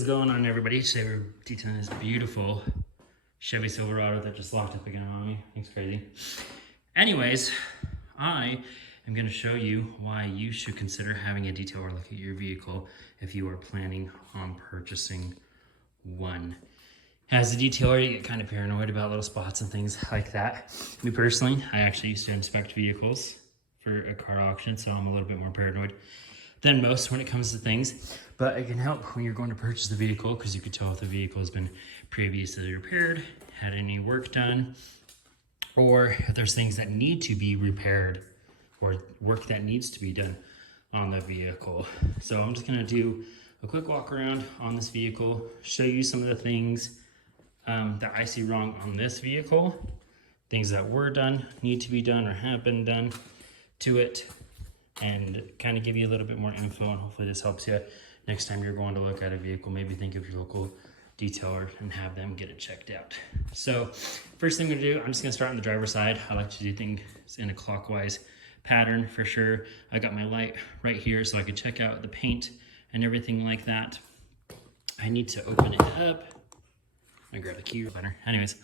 is going on, everybody? Today we're detailing this beautiful Chevy Silverado that just locked up again on me. Thing's crazy. Anyways, I am going to show you why you should consider having a detailer look at your vehicle if you are planning on purchasing one. As a detailer, you get kind of paranoid about little spots and things like that. Me personally, I actually used to inspect vehicles for a car auction, so I'm a little bit more paranoid than most when it comes to things, but it can help when you're going to purchase the vehicle because you can tell if the vehicle has been previously repaired, had any work done, or if there's things that need to be repaired or work that needs to be done on the vehicle. So I'm just gonna do a quick walk around on this vehicle, show you some of the things that I see wrong on this vehicle, things that were done, need to be done, or have been done to it, and kind of give you a little bit more info, and hopefully this helps you next time you're going to look at a vehicle. Maybe think of your local detailer and have them get it checked out. So first thing I'm gonna do, I'm just gonna start on the driver's side. I like to do things in a clockwise pattern for sure. I got my light right here so I could check out the paint and everything like that. I need to open it up. I grab the key better. Anyways,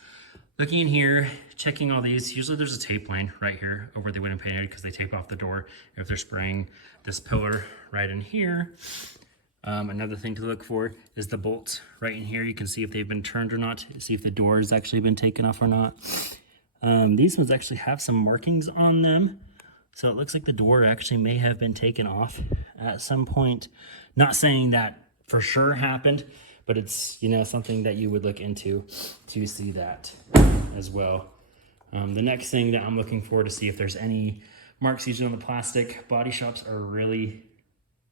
looking in here, checking all these. Usually there's a tape line right here over the window painted because they tape off the door if they're spraying this pillar right in here. Another thing to look for is the bolts right in here. You can see if they've been turned or not, see if the door has actually been taken off or not. These ones actually have some markings on them. So it looks like the door actually may have been taken off at some point. Not saying that for sure happened, but it's, you know, something that you would look into to see that as well. The next thing that I'm looking for to see if there's any marks usually on the plastic. Body shops are really,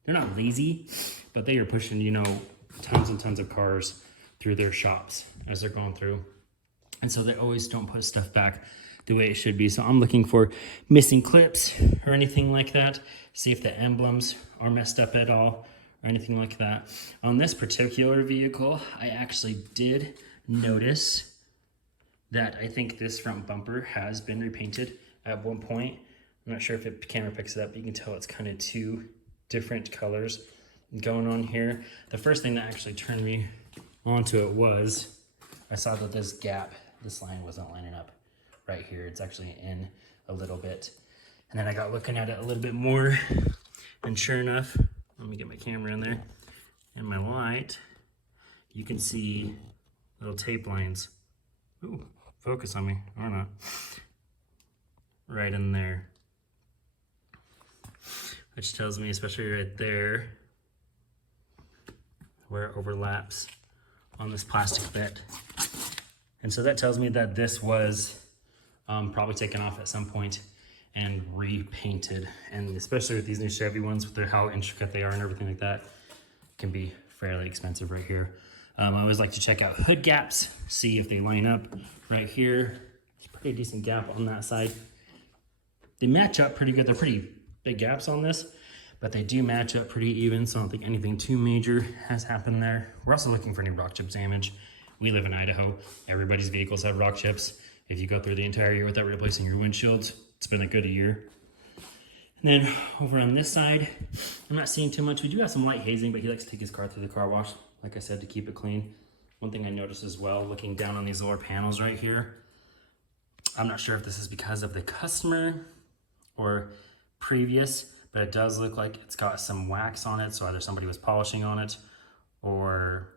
they're not lazy, but they are pushing, you know, tons and tons of cars through their shops as they're going through. And so they always don't put stuff back the way it should be. So I'm looking for missing clips or anything like that. See if the emblems are messed up at all or anything like that. On this particular vehicle, I actually did notice that I think this front bumper has been repainted at one point. I'm not sure if the camera picks it up, but you can tell it's kind of two different colors going on here. The first thing that actually turned me onto it was I saw that this gap, this line wasn't lining up right here. It's actually in a little bit. And then I got looking at it a little bit more, and sure enough, let me get my camera in there and my light, you can see little tape lines. Ooh, focus on me, or not. Right in there. Which tells me, especially right there, where it overlaps on this plastic bit. And so that tells me that this was probably taken off at some point and repainted. And especially with these new Chevy ones, with how intricate they are and everything like that, can be fairly expensive right here. I always like to check out hood gaps, see if they line up right here. It's a pretty decent gap on that side. They match up pretty good. They're pretty big gaps on this, but they do match up pretty even, so I don't think anything too major has happened there. We're also looking for any rock chip damage. We live in Idaho. Everybody's vehicles have rock chips. If you go through the entire year without replacing your windshields, it's been a good year. And then over on this side, I'm not seeing too much. We do have some light hazing, but he likes to take his car through the car wash, like I said, to keep it clean. One thing I noticed as well, looking down on these lower panels right here, I'm not sure if this is because of the customer or previous, but it does look like it's got some wax on it. So either somebody was polishing on it or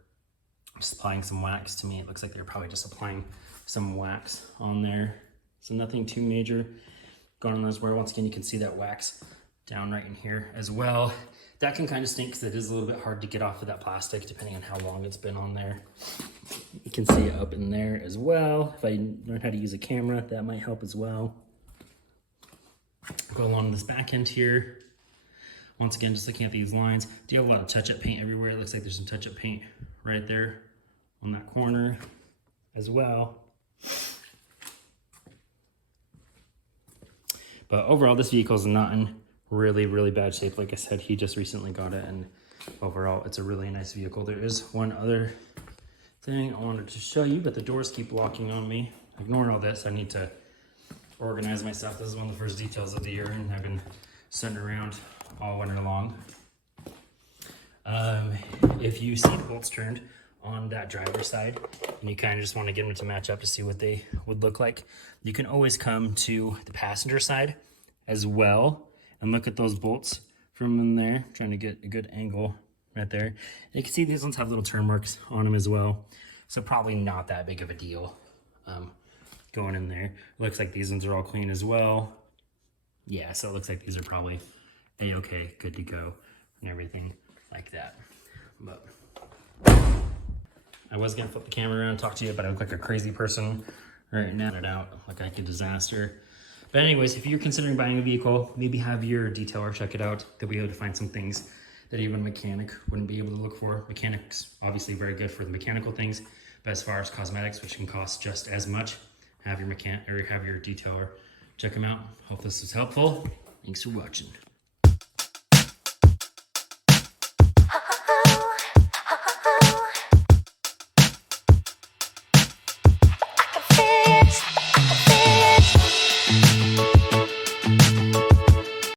just applying some wax. To me, it looks like they're probably just applying some wax on there. So nothing too major going on those, where once again, you can see that wax down right in here as well. That can kind of stink because it is a little bit hard to get off of that plastic depending on how long it's been on there. You can see it up in there as well. If I learn how to use a camera, that might help as well. Go along this back end here. Once again, just looking at these lines, do you have a lot of touch-up paint everywhere? It looks like there's some touch-up paint right there on that corner as well. But overall, this vehicle is not in really, really bad shape. Like I said, he just recently got it, and overall, it's a really nice vehicle. There is one other thing I wanted to show you, but the doors keep locking on me. Ignoring all this, I need to organize my stuff. This is one of the first details of the year, and I've been sitting around all winter long. If you see the bolts turned on that driver's side and you kind of just want to get them to match up to see what they would look like, you can always come to the passenger side as well and look at those bolts from in there. I'm trying to get a good angle right there. You can see these ones have little turn marks on them as well, so probably not that big of a deal going in there. Looks like these ones are all clean as well. Yeah, so it looks like these are probably a-okay, good to go, and everything like that. But I was gonna flip the camera around and talk to you, but I look like a crazy person right now. It out like a disaster. But anyways, if you're considering buying a vehicle, maybe have your detailer check it out. They'll be able to find some things that even a mechanic wouldn't be able to look for. Mechanics obviously very good for the mechanical things, but as far as cosmetics, which can cost just as much, have your detailer check them out. Hope this was helpful. Thanks for watching.